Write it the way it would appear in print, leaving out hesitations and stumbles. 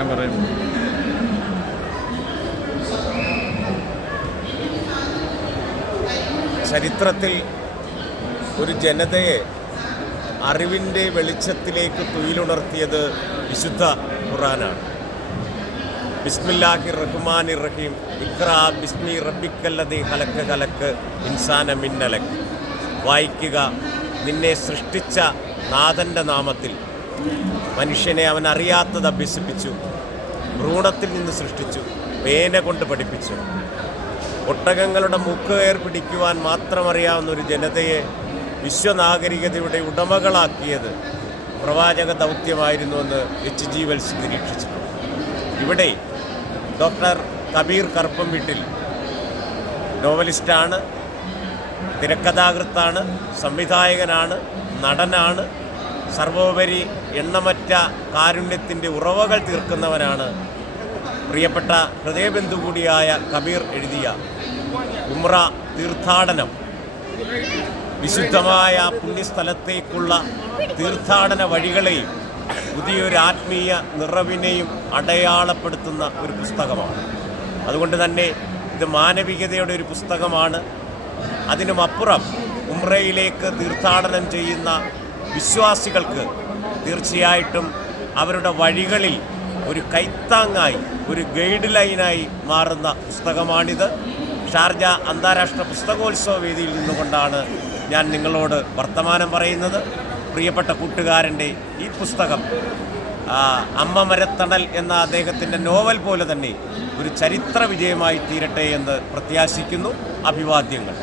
ഞാൻ പറയുന്നു. ചരിത്രത്തിൽ ഒരു ജനതയെ അറിവിൻ്റെ വെളിച്ചത്തിലേക്ക് തുയിലുണർത്തിയത് വിശുദ്ധ ഖുർആനാണ്. ബിസ്മില്ലാഹിർ റഹ്മാനിർ റഹീം ഇഖ്റാ ബിസ്മി റബ്ബിക്കല്ലദീ ഖലഖ ഖലഖ ഇൻസാന മിൻ അലഖ്. വായിക്കുക, നിന്നെ സൃഷ്ടിച്ച നാഥൻ്റെ നാമത്തിൽ. മനുഷ്യനെ അവൻ അറിയാത്തത് അഭ്യസിപ്പിച്ചു, ഭ്രൂണത്തിൽ നിന്ന് സൃഷ്ടിച്ചു, പേന കൊണ്ട് പഠിപ്പിച്ചു. ഒട്ടകങ്ങളുടെ മുക്കുകയർ പിടിക്കുവാൻ മാത്രമറിയാവുന്ന ഒരു ജനതയെ വിശ്വനാഗരികതയുടെ ഉടമകളാക്കിയത് പ്രവാചക ദൗത്യമായിരുന്നുവെന്ന് H.G. വെൽസ് നിരീക്ഷിച്ചിട്ടുണ്ട്. ഇവിടെ ഡോക്ടർ കബീർ കറുപ്പംവീട്ടിൽ നോവലിസ്റ്റാണ്, തിരക്കഥാകൃത്താണ്, സംവിധായകനാണ്, നടനാണ്, സർവോപരി എണ്ണമറ്റ കാരുണ്യത്തിൻ്റെ ഉറവകൾ തീർക്കുന്നവനാണ്. പ്രിയപ്പെട്ട ഹൃദയബന്ധു കൂടിയായ കബീർ എഴുതിയ ഉംറ തീർത്ഥാടനം, വിശുദ്ധമായ പുണ്യസ്ഥലത്തേക്കുള്ള തീർത്ഥാടന വഴികളെയും പുതിയൊരു ആത്മീയ നിറവിനെയും അടയാളപ്പെടുത്തുന്ന ഒരു പുസ്തകമാണ്. അതുകൊണ്ട് തന്നെ ഇത് മാനവികതയുടെ ഒരു പുസ്തകമാണ്. അതിനുമപ്പുറം ഉംറയിലേക്ക് തീർത്ഥാടനം ചെയ്യുന്ന വിശ്വാസികൾക്ക് തീർച്ചയായിട്ടും അവരുടെ വഴികളിൽ ഒരു കൈത്താങ്ങായി, ഒരു ഗൈഡ് ലൈനായി മാറുന്ന പുസ്തകമാണിത്. ഷാർജ അന്താരാഷ്ട്ര പുസ്തകോത്സവ വേദിയിൽ നിന്നുകൊണ്ടാണ് ഞാൻ നിങ്ങളോട് വർത്തമാനം പറയുന്നത്. പ്രിയപ്പെട്ട കൂട്ടുകാരൻ്റെ ഈ പുസ്തകം അമ്മ മരത്തണൽ എന്ന അദ്ദേഹത്തിൻ്റെ നോവൽ പോലെ തന്നെ ഒരു ചരിത്ര വിജയമായി തീരട്ടെ എന്ന് പ്രത്യാശിക്കുന്നു. അഭിവാദ്യങ്ങൾ.